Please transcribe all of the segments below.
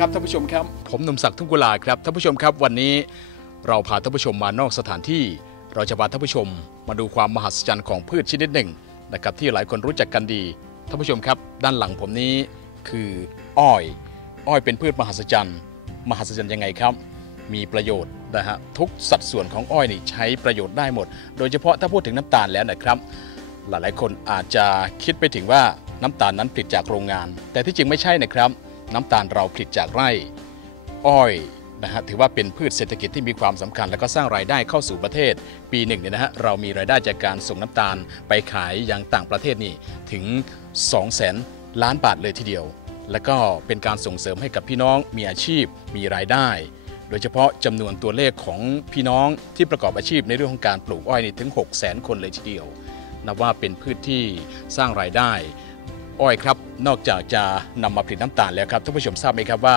ครับท่านผู้ชมครับ ผมนุ่มศักดิ์ทุ่งกุลาครับท่านผู้ชมครับ วันนี้เราพาท่านผู้ชมมานอกสถานที่ เราจะพาท่านผู้ชมมาดูความมหัศจรรย์ของพืชชนิดหนึ่งนะครับที่หลายคนรู้จักกันดีท่านผู้ชมครับ ด้านหลังผมนี้คืออ้อย อ้อยเป็นพืชมหัศจรรย์ มหัศจรรย์ยังไงครับ มีประโยชน์นะฮะทุกสัดส่วนของอ้อยนี่ใช้ประโยชน์ได้หมด โดยเฉพาะถ้าพูดถึงน้ำตาลแล้วนะครับ หลายๆ คนอาจจะคิดไปถึงว่าน้ำตาลนั้นผลิตจากโรงงาน แต่ที่จริงไม่ใช่นะครับ น้ำตาลเราผลิตจากไร่ อ้อยนะฮะถือว่าเป็นพืชเศรษฐกิจที่มีความสำคัญ และก็สร้างรายได้เข้าสู่ประเทศ ปีหนึ่งเนี่ยนะฮะเรามีรายได้จากการส่งน้ำตาลไปขายยังต่างประเทศนี่ถึง 2 0 0แสนล้านบาทเลยทีเดียว และก็เป็นการส่งเสริมให้กับพี่น้องมีอาชีพมีรายได้ โดยเฉพาะจำนวนตัวเลขของพี่น้องที่ประกอบอาชีพในเรื่องของการปลูกอ้อยนี่ถึง 6 0 0 0 0 0 คนเลยทีเดียวนับว่าเป็นพืชที่สร้างรายได้ อ้อยครับ นอกจากจะนำมาผลิตน้ำตาลแล้วครับท่านผู้ชมทราบไหมครับว่า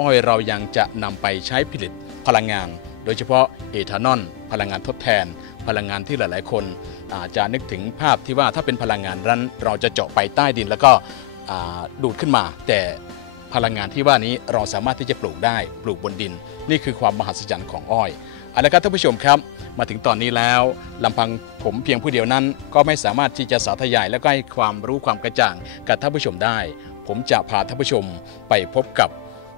อ้อยเรายังจะนำไปใช้ผลิตพลังงาน โดยเฉพาะเอทานอลพลังงานทดแทน พลังงานที่หลาย ๆ คนอาจจะนึกถึงภาพที่ว่าถ้าเป็นพลังงานนั้นเราจะเจาะไปใต้ดินแล้วก็ดูดขึ้นมา แต่พลังงานที่ว่านี้เราสามารถที่จะปลูกได้ปลูกบนดิน นี่คือความมหัศจรรย์ของอ้อย เอาละครับท่านผู้ชมครับ มาถึงตอนนี้แล้วลำพังผมเพียงผู้เดียวนั้น ก็ไม่สามารถที่จะสาธยายและก็ให้ความรู้ความกระจ่างกับท่านผู้ชมได้ ผมจะพาท่านผู้ชมไปพบกับ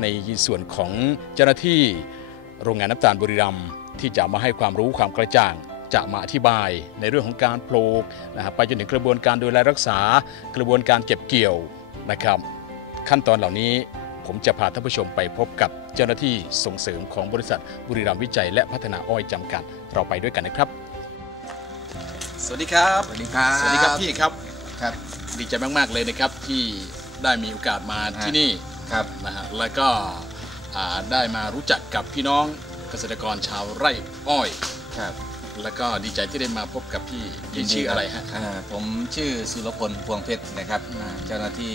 ในส่วนของเจ้าหน้าที่โรงงานน้ำตาลบุรีรัมย์ที่จะมาให้ความรู้ความกระจ่างจะมาอธิบายในเรื่องของการปลูกนะครับไปจนถึงกระบวนการดูแลรักษากระบวนการเก็บเกี่ยวนะครับ ขั้นตอนเหล่านี้ผมจะพาท่านผู้ชมไปพบกับ เจ้าหน้าที่ส่งเสริมของบริษัทบุรีรัมย์วิจัย และพัฒนาอ้อยจำกัดเราไปด้วยกันนะครับ สวัสดีครับ สวัสดีครับ สวัสดีครับพี่ครับครับ ดีใจมากๆเลยนะครับที่ได้มีโอกาสมาที่นี่ครับนะฮะแล้วก็อ่าได้มารู้จักกับพี่น้องเกษตรกรชาวไร่อ้อย ครับแล้วก็ดีใจที่ได้มาพบกับพี่พี่ชื่ออะไรฮะอ่าผมชื่อสุรพลพวงเพชรนะครับอ่าเจ้าหน้าที่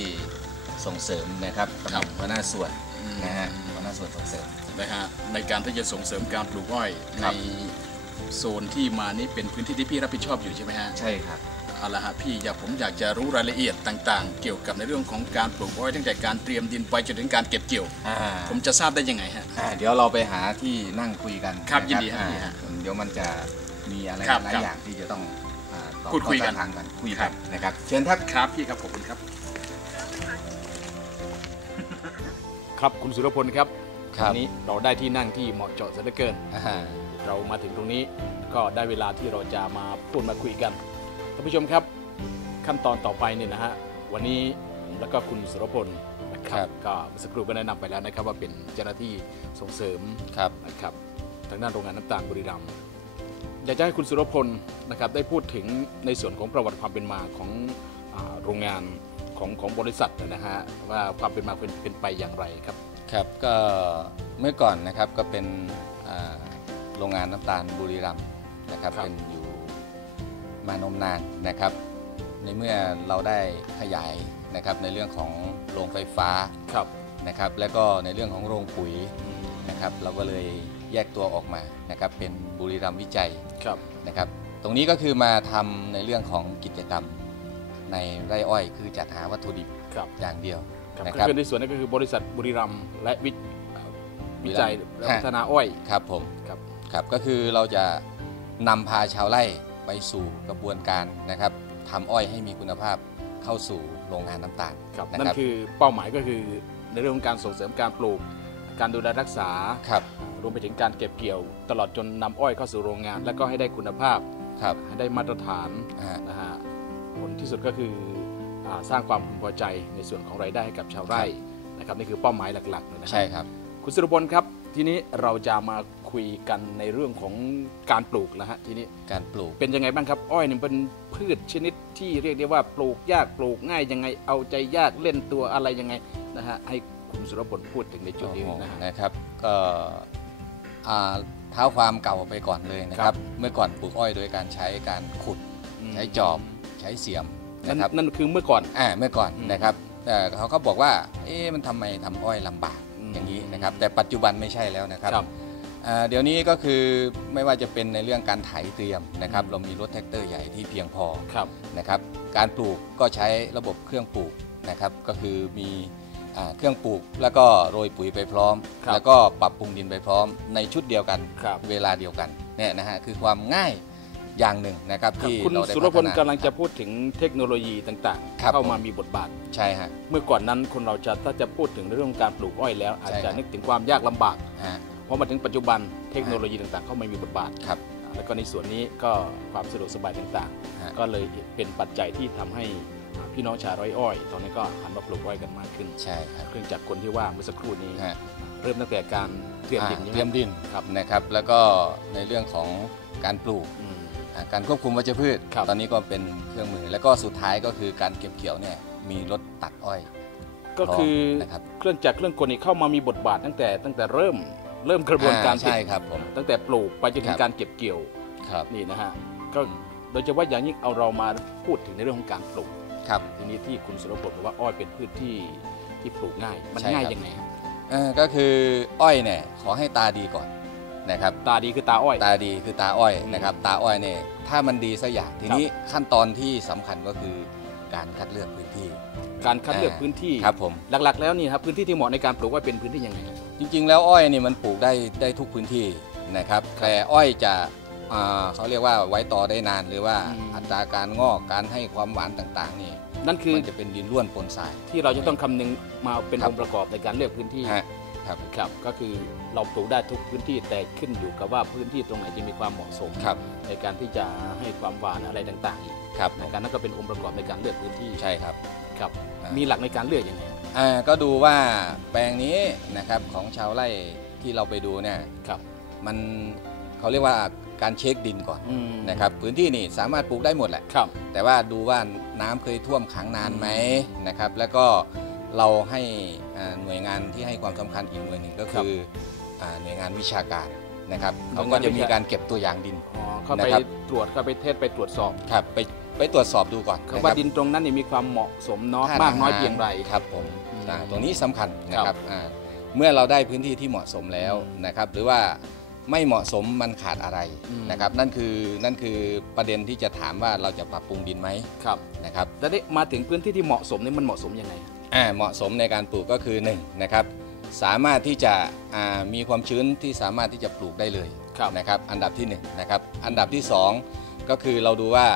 ส่งเสริมนะครับครับหัวหน้าส่วนอืมนะฮะหัวหน้า ส่วนส่งเสริมนะฮะในการที่จะส่งเสริมการปลูกอ้อยคในรับโซนที่มานี้เป็นพื้นที่ที่พี่รับผิดชอบอยู่ใช่ไหมฮะใช่ครับเอาละฮะพี่อยากผมอยากจะรู้รายละเอียดต่างๆ เกี่ยวกับในเรื่องของการปลูกอ้อยตั้งแต่การเตรียมดินไปจนถึงการเก็บเกี่ยวอ่าผมจะทราบได้ยังไงฮะอ่าเดี๋ยวเราไปหาที่นั่งคุยกันครับะยินดีครับอ่ายินดีครับเดี๋ยวมันจะมีอะไรครับหลายครับอย่างที่จะต้องอ่าตอบพูดคุยกันข้อทางกันคุยครักับนนะครับ เชิญครับครับพี่ครับขอบคุณครับ ครับคุณสุรพลครับครับ วันนี้เราได้ที่นั่งที่เหมาะเจาะเสียเหลือเกิน อ่าเรามาถึงตรงนี้ก็ได้เวลาที่เราจะมาพูดมาคุยกันท่านผู้ชมครับขั้นตอนต่อไปเนี่ยนะฮะวันนี้ผมแล้วก็คุณสุรพลนะครับก็เมื่อสักครู่ก็แนะนำไปแล้วนะครับว่าเป็นเจ้าหน้าที่ส่งเสริม ครับ นะครับทางด้านโรงงานน้ำตาลบุรีรัมย์อยากจะให้คุณสุรพลนะครับได้พูดถึงในส่วนของประวัติความเป็นมาของอาโรงงาน ของของบริษัทนะฮะว่าความเป็นมาเป็นเป็นไปอย่างไรครับครับก็เมื่อก่อนนะครับก็เป็นอ่าโรงงานน้ำตาลบุรีรัมย์นะครับครับเป็นอยู่มานมนานนะครับ ในเมื่อเราได้ขยายนะครับในเรื่องของโรงไฟฟ้าครับนะครับและก็ในเรื่องของโรงปุ๋ยนะครับเราก็เลยแยกตัวออกมานะครับเป็นบุรีรัมย์วิจัยครับนะครับ ตรงนี้ก็คือมาทำในเรื่องของกิจกรรม ในไร่อ้อยคือจัดหาวัตถุดิบครับอย่างเดียวครับนะก็ครับคือในส่วนนี้ก็คือบริษัทบุรีรัมย์และวิเอ่อวิจัยและฮะพัฒนาอ้อยครับผมครับครับก็คือเราจะนำพาชาวไร่ไปสู่กระบวนการนะครับทำอ้อยให้มีคุณภาพเข้าสู่โรงงานน้ำตาลครับนะนั่นครับคือเป้าหมายก็คือในเรื่องของการส่งเสริมการปลูก การดูแลรักษาครับรวมไปถึงการเก็บเกี่ยว ตลอดจนนำอ้อยเข้าสู่โรงงาน และก็ให้ได้คุณภาพครับให้ได้มาตรฐานอ่านะฮะ ผลที่สุดก็คืออาสร้างความพึงพอใจในส่วนของรายได้ให้กับชาวไร่นะครับนี่คือเป้าหมายหลักๆเลยนะฮะใช่ครับ คุณสุรพลครับทีนี้เราจะมาคุยกันในเรื่องของการปลูกแล้วฮะทีนี้การปลูกเป็นยังไงบ้างครับ อ้อยเนี่ยเป็นพืชชนิดที่เรียกได้ว่าปลูกยากปลูกง่ายยังไงเอาใจยากเล่นตัวอะไรยังไงนะฮะให้คุณสุรพลพูดถึงในจุดนี้นะฮะนะครับก็อ่าเท้าความเก่าไปก่อนเลยนะคครัรับบเมื่อก่อนปลูกอ้อยโดยการใช้การขุดใช้จอบ ใช้เสียมนั่นนะครับนั่นคือเมื่อก่อนอ่าเมื่อก่อนอืมนะครับแต่เขาก็บอกว่าเอ๊ะมันทำไมทำอ้อยลำบากอืมอย่างนี้นะครับแต่ปัจจุบันไม่ใช่แล้วนะครับครับอ่าเดี๋ยวนี้ก็คือไม่ว่าจะเป็นในเรื่องการไถเตรียมนะครับเรามีรถแท็กเตอร์ใหญ่ที่เพียงพอครับนะครับการปลูกก็ใช้ระบบเครื่องปลูกนะครับก็คือมีอ่าเครื่องปลูกแล้วก็โรยปุ๋ยไปพร้อมครับแล้วก็ปรับปรุงดินไปพร้อม ในชุดเดียวกันครับเวลาเดียวกันเนี่ยนะฮะคือความง่าย อย่างหนึ่งนะครับครับที่คุณเราได้สุรพลพัฒนากำลังจะพูดถึงเทคโนโลยีต่างครับๆเข้าผมมามีบทบาท ใช่ฮะ เมื่อก่อนนั้นคนเราจะถ้าจะพูดถึงเรื่องของการปลูกอ้อยแล้ว อาจใช่ครัจะบ นึกถึงความยากลำบาก ฮะเพราะมาถึงปัจจุบันเทคโนโลยีต่างๆ เข้ามามีบทบาท ครับ แล้วก็ในส่วนนี้ก็ความสะดวกสบายต่างฮะ ๆ ก็เลยเป็นปัจจัยที่ทำให้พี่น้องชาวไร่อ้อย ตอนนี้ก็หันมาปลูกอ้อยกันมากขึ้น ใช่ครับเครื่องจักรคนที่ว่าเมื่อสักครู่นี้ฮะ เริ่มตั้งแต่การเตรียมดินอ่าใช่ไหเตรียมดินครับนะครับแล้วก็ในเรื่องของการปลูก อืมอ่า การควบคุมวัชพืช ครับ ตอนนี้ก็เป็นเครื่องมือ แล้วก็สุดท้ายก็คือการเก็บเกี่ยวเนี่ยมีรถตัดอ้อยก็คือนะครับเครื่องจักรเครื่องกลนี่เข้ามามีบทบาทตั้งแต่ตั้งแต่เริ่มเริ่มกระบวนการอ่ใช่ครับผม ตั้งแต่ปลูกไปจนถึครังบ การเก็บเกี่ยวครับ นี่นะฮะก็โดยเฉพาะอย่างยิ่งเอาเรามาพูดถึงในเรื่องของการปลูก ครับ ทีนี้ที่คุณสุรพลบอกว่าอ้อยเป็นพืชที่ที่ปลูกง่าย มันใช่ง่ายครับ ยังไงครับเอ่อก็คืออ้อยเนี่ยขอให้ตาดีก่อน นะครับตาดีคือตาอ้อย ตาดีคือตาอ้อยอืมนะครับตาอ้อยเนี่ยถ้ามันดีสักอย่างทีนี้ขั้นตอนที่สำคัญก็คือการคัดเลือกพื้นที่ การคัดเลือกพื้นที่ครับผมหลักๆ แล้วนี่ครับพื้นที่ที่เหมาะในการปลูกอ้อยเป็นพื้นที่ยังไงครับจริง ๆ แล้วอ้อยนี่มันปลูกได้ได้ทุกพื้นที่นะครับแต่อ้อยจะอ่าเขาเรียกว่าไว้ต่อได้นานหรือว่าอืมอัตราการงอกการให้ความหวานต่างๆ นี่นั่นคือมันจะเป็นดินร่วนปนทรายที่เราจะต้องคำนึงมาเป็นครัอบงค์ประกอบในการเลือกพื้นที่ฮะ ครับครับก็คือเราปลูกได้ทุกพื้นที่แต่ขึ้นอยู่กับว่าพื้นที่ตรงไหนจะมีความเหมาะสมครับในการที่จะให้ความหวานอะไรต่างๆอีกครับในการนั้นก็เป็นองค์ประกอบในการเลือกพื้นที่ใช่ครับครับอ่ามีมีหลักในการเลือกยังไงครับอ่าก็ดูว่าแปลงนี้นะครับของชาวไร่ที่เราไปดูเนี่ยครับมันเขาเรียกว่าการเช็คดินก่อนอืมนะครับพื้นที่นี่สามารถปลูกได้หมดแหละครับแต่ว่าดูว่าน้ำเคยท่วมขังนานไหมนะครับแล้วก็ เราให้อ่าหน่วยงานที่ให้ความสำคัญอีกหน่วยหนึ่งก็คืออ่าหน่วยงานวิชาการนะครับเขาก็จะมีการเก็บตัวอย่างดินอ๋อเข้าไปนะครับตรวจเข้าไปเทสไปตรวจสอบครับไปไปตรวจสอบดูก่อนครับนะว่าดินตรงนั้นนี่มีความเหมาะสมน้อยธตุมากน้อยหเพียงไรครับผมอืมอ่าตรงนี้สำคัญนะคครัรับบอ่าเมื่อเราได้พื้นที่ที่เหมาะสมแล้วนะครับ หรือว่าไม่เหมาะสมมันขาดอะไรอืมนะครับ นั่นคือนั่นคือประเด็นที่จะถามว่าเราจะปรับปรุงดินไหมครับนะครับแล้วได้มาถึงพื้นที่ที่เหมาะสมนี่มันเหมาะสมยังไงอ่า เหมาะสมในการปลูกก็คือ1นะครับสามารถที่จะอ่ามีความชื้นที่สามารถที่จะปลูกได้เลยครับนะครับอันดับที่1นะครับอันดับที่ 2 ก็คือเราดูว่า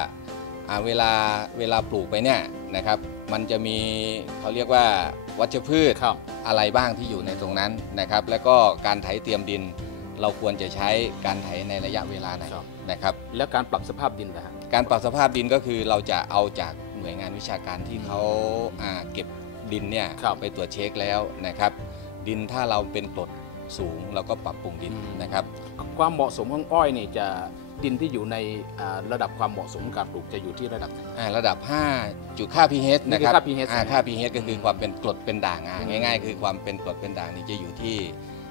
อ่าเวลาเวลาปลูกไปเนี่ยนะครับมันจะมีเขาเรียกว่าวัชพืชครับอะไรบ้างที่อยู่ในตรงนั้นนะครับ แล้วก็การไถเตรียมดิน เราควรจะใช้การไถในระยะเวลาไหนครับนะครับ แล้วการปรับสภาพดินนะฮะการปรับสภาพดินก็คือเราจะเอาจากหน่วยงานวิชาการที่อืมเขาอ่าเก็บ ดินเนี่ยครับไปตรวจเช็คแล้วนะครับ ดินถ้าเราเป็นกรดสูงเราก็ปรับปรุงดินอืมนะครับ ความเหมาะสมของอ้อยนี่จะดินที่อยู่ในอ่าระดับความเหมาะสมของการปลูกจะอยู่ที่ระดับไหนอ่าระดับ 5 จุดค่า pH นี่นะคือครับค่า pH อ่าใช่ไหมค่า pH ก็คือมความเป็นกรดเป็นด่างอะอืมง่ายๆ คือความเป็นกรดเป็นด่างนี่จะอยู่ที่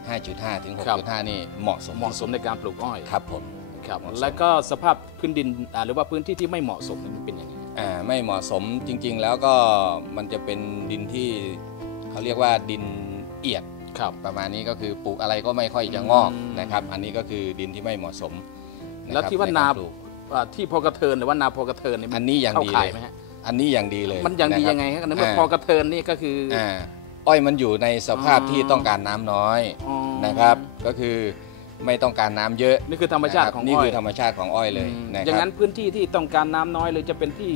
5.5 ถึงครับ6.5 นี่เหมาะสมเหมาะสมในการปลูกอ้อยครับผมครับเหมาะสมแล้วก็สภาพพื้นดินอ่าหรือว่าพื้นที่ที่ไม่เหมาะสมนี่มันเป็นยังไงอ่า ไม่เหมาะสมจริง ๆ แล้วก็มันจะเป็นดินที่เขาเรียกว่าดินเอียดครับประมาณนี้ก็คือปลูกอะไรก็ไม่ค่อยจะงอกอืมนะครับ อันนี้ก็คือดินที่ไม่เหมาะสมะครับแล้วที่ว่าใกนารปลูกอ่าที่พอกระเทินหรือว่านาพอกระเทินนี่มัอันนี้อย่างเข้าดีข่าเลยยไหมฮะอันนี้อย่างดีเลย มันอย่างดีะครับยังไงฮะในเมื่ออ่าพอกระเทินนี่ก็คืออ่าอ้อยมันอยู่ในสภาพอ๋อที่ต้องการน้ำน้อยอ๋อนะครับ ก็คือ ไม่ต้องการน้ำเยอะนี่คือธรรมชาตินะคบของนี่อ้อยคือธรรมชาติของอ้อยเลยอืมนะอคย่างรันั้บนพื้นที่ที่ต้องการน้ำน้อยเลยจะเป็นที่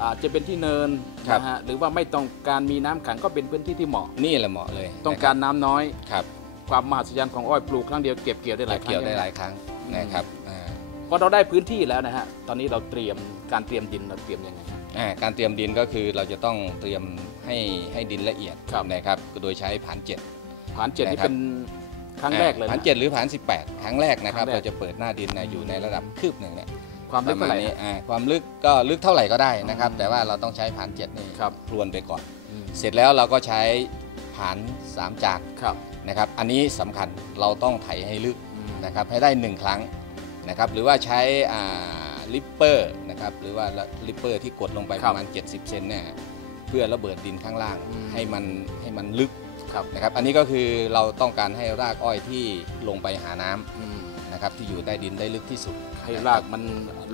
อ่าจะเป็นที่เนินครับนะฮะหรือว่าไม่ต้องการมีน้ำขังก็เป็นพื้นที่ที่เหมาะนี่แหละเหมาะเลย ต้องการน้ำน้อยครับความมหัศจรรย์ของอ้อยปลูกครั้งเดียวเก็บเกี่ยวได้หลายครั้งเกี่ยวได้หลายครั้งนะครับอ่าพอเราได้พื้นที่แล้วนะฮะตอนนี้เราเตรียมการเตรียมดินเราเตรียมยังไงฮะอ่าการเตรียมดินก็คือเราจะต้องเตรียมให้ให้ดินละเอียดครับนะครับ โดยใช้ผานเจ็ดผ่านเจ็ดนี่นะครับเป็น ครั้งแรกเลยผานนะเจ็ดหรือผาน 18 ครั้งแรกนะครับครั้งแรกเราจะเปิดหน้าดินนะอยู่ในระดับคืบหนึ่งเนี่ยความลึกประเท่าไหร่ณนี้ฮะอ่าความลึกก็ลึกเท่าไหร่ก็ได้นะครับอืมแต่ว่าเราต้องใช้ผานเจ็ดนี่ครับพรวนไปก่อนอืมเสร็จแล้วเราก็ใช้ผาน3จานครับนะครับ อันนี้สำคัญเราต้องไถให้ลึกอืมนะครับ ให้ได้ 1 ครั้งนะครับ หรือว่าใช้อ่าลิปเปอร์นะครับหรือว่าลิปเปอร์ที่กดลงไปประมาณ 70 เซนเนี่ยเพื่อระเบิดดินข้างล่างอืมให้มันให้มันลึก ครับนะครับอันนี้ก็คือเราต้องการให้รากอ้อยที่ลงไปหาน้ำอืมนะครับที่อยู่ใต้ดินได้ลึกที่สุด ให้รากมัน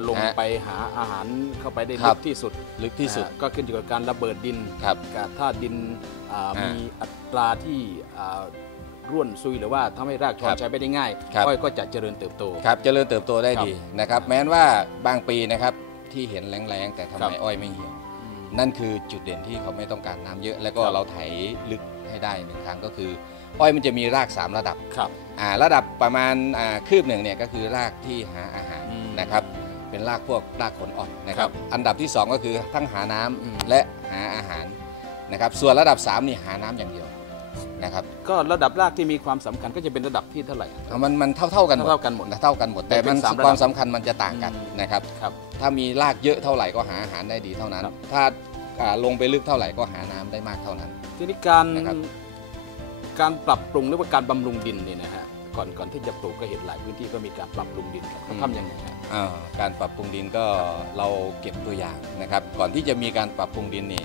ลงฮะไปหาอาหารเข้าไปได้ครัลึบ กที่สุดลึกที่สุดนะฮะก็ขึ้นอยู่กับการระเบิดดินครับ กับถ้าดินอ่าอ่ามีมีอัตราที่อ่าร่วนซุยหรือว่าทำให้รากถอนครับใช้ไปได้ง่ายครับ อ้อยก็จะเจริญเติบโต ครับเจริญเติบโตได้ครับดีนะครับ แม้นว่าบางปีนะครับที่เห็นแรงๆ แต่ทำครัไมบอ้อยไม่เหี่ยวนั่นคือจุดเด่นที่เขาไม่ต้องการน้ำเยอะ แล้วก็ครับเราไถลึก ให้ได้หนึ่งครั้งก็คือ อ้อยมันจะมีราก 3 ระดับครับอ่าระดับประมาณอ่าคืบหนึ่งเนี่ยก็คือรากที่หาอาหารอืม นะครับ เป็นรากพวกรากขนอ่อนนะครัครับบอันดับที่ 2 ก็คือทั้งหาน้ำอืม และหาอาหารนะครับ ส่วนระดับ 3 นี่หาน้ำอย่างเดียวนะครับก็ระดับรากที่มีความสำคัญก็จะเป็นระดับที่เท่าไหร่ เอามันมันเท่าเท่าๆกันหมดเท่าๆกันหมดเท่ากันหมด แต่แต่เป็มันนสามระดับความสำคัญมันจะต่างกันอืม นะครับ ครับ ถ้ามีรากเยอะเท่าไหร่ก็หาอาหารได้ดีเท่านั้น ครับถ้าอ่า ลงไปลึกเท่าไหร่ก็หาน้ำได้มากเท่านั้น ทีนี้การนะครับการปรับปรุงหรือว่าการบำรุงดินเนี่ยนะฮะก่อนก่อนที่จะปลูกก็เห็นหลายพื้นที่ก็มีการปรับปรุงดินกันเขาทำยังไงฮะอ่าการปรับปรุงดินก็เราเก็บตัวอย่างนะครับ ก่อนที่จะมีการปรับปรุงดินนี่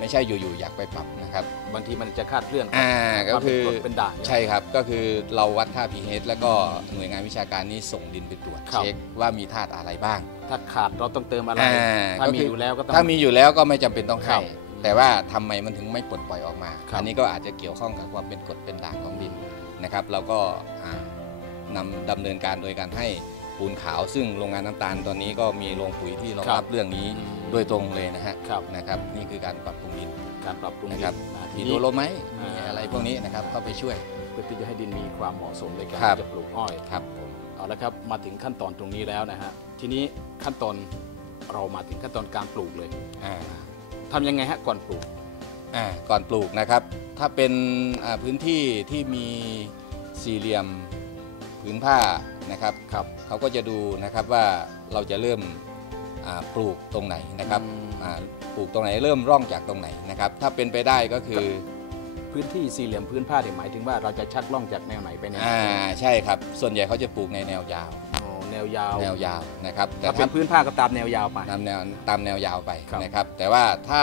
ไม่ใช่อยู่ๆอยากไปปรับนะครับ บางทีมันจะคาดเคลื่อนอ่าก็คือความเป็นกรดเป็นด่างเนี่ยใช่ครับ ก็คือเราวัดค่า pH แล้วก็หน่วยงานวิชาการนี้ส่งดินไปตรวจครับเช็คว่ามีธาตุอะไรบ้าง ถ้าขาดเราต้องเติมอะไรอ่าถ้าก็มีคืออยู่แล้วก็ต้องถ้ามีอยู่แล้วก็ไม่จำเป็นต้องครัให้บแต่ว่าทำไมมันถึงไม่ปลดปล่อยออกมาครับอันนี้ก็อาจจะเกี่ยวข้องกับความเป็นกรดเป็นด่างของดินนะครับ เราก็อ่านำดำเนินการโดยการให้ ปูนขาวซึ่งโรงงานน้ำตาลตอนนี้ก็มีโรงปุ๋ยที่รองรับเรื่องนี้โดยตรงเลยนะฮะครับนะครับ นี่คือการปรับปรุงดินการปรับปรุงดินะครับอ่าทีมีนี้โดโลไมต์อ่ามีอะไรพวกนี้นะครับเข้าไปช่วยเพื่อที่จะให้ดินมีความเหมาะสมในการครับที่จะปลูกอ้อยครับผมเอาละครับมาถึงขั้นตอนตรงนี้แล้วนะฮะทีนี้ขั้นตอนเรามาถึงขั้นตอนการปลูกเลยอ่าทำยังไงฮะก่อนปลูกอ่าก่อนปลูกนะครับ ถ้าเป็นอ่าพื้นที่ที่มีสี่เหลี่ยมผืนผ้า นะครับครับ เขาก็จะดูนะครับว่าเราจะเริ่มอ่าปลูกตรงไหนนะครับอืมอ่าปลูกตรงไหนเริ่มร่องจากตรงไหนนะครับ ถ้าเป็นไปได้ก็คือพื้นที่สี่เหลี่ยมพื้นผ้าเนี่ยหมายถึงว่าเราจะชักล่องจากแนวไหนไปแนวไหนอ่าใช่ครับ ส่วนใหญ่เขาจะปลูกในแนวยาวอ๋อแนวยาว แนวยาวนะครับแต่ถ้าเป็นพื้นผ้าก็ตามแนวยาวไปตามแนวตามแนวยาวไปครับนะครับ แต่ว่าถ้า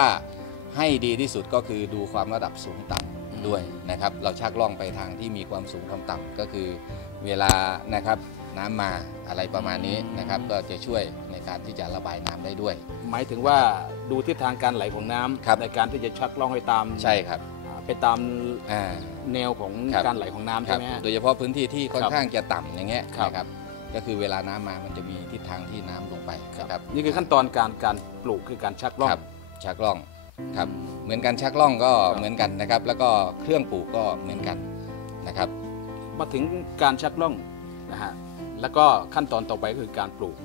ให้ดีที่สุดก็คือดูความระดับสูงต่ำอืมด้วยนะครับ เราชักล่องไปทางที่มีความสูงความต่ำก็คือ เวลานะครับน้ำมาอะไรประมาณนี้นะครับ ก็จะช่วยในการที่จะระบายน้ำได้ด้วย หมายถึงว่าดูทิศทางการไหลของน้ำครับในการที่จะชักล่องให้ตามใช่ครับอ่าไปตามอ่าแนวของครับการไหลของน้ำคใช่รับไหมฮะโดยเฉพาะพื้นที่ที่ค่อนครับข้างจะต่ำอย่างเงี้ยครับนะครับ ก็คือเวลาน้ำมามันจะมีทิศทางที่น้ำลงไปนะครับนี่คือขั้นตอนการการปลูกคือการชักล่องครับชักล่องครับเหมือนกันชักล่องก็ครับเหมือนกันนะครับ แล้วก็เครื่องปลูกก็เหมือนกันนะครับ มาถึงการชักล่องนะฮะแล้วก็ขั้นตอนต่อไปก็คือการปลูก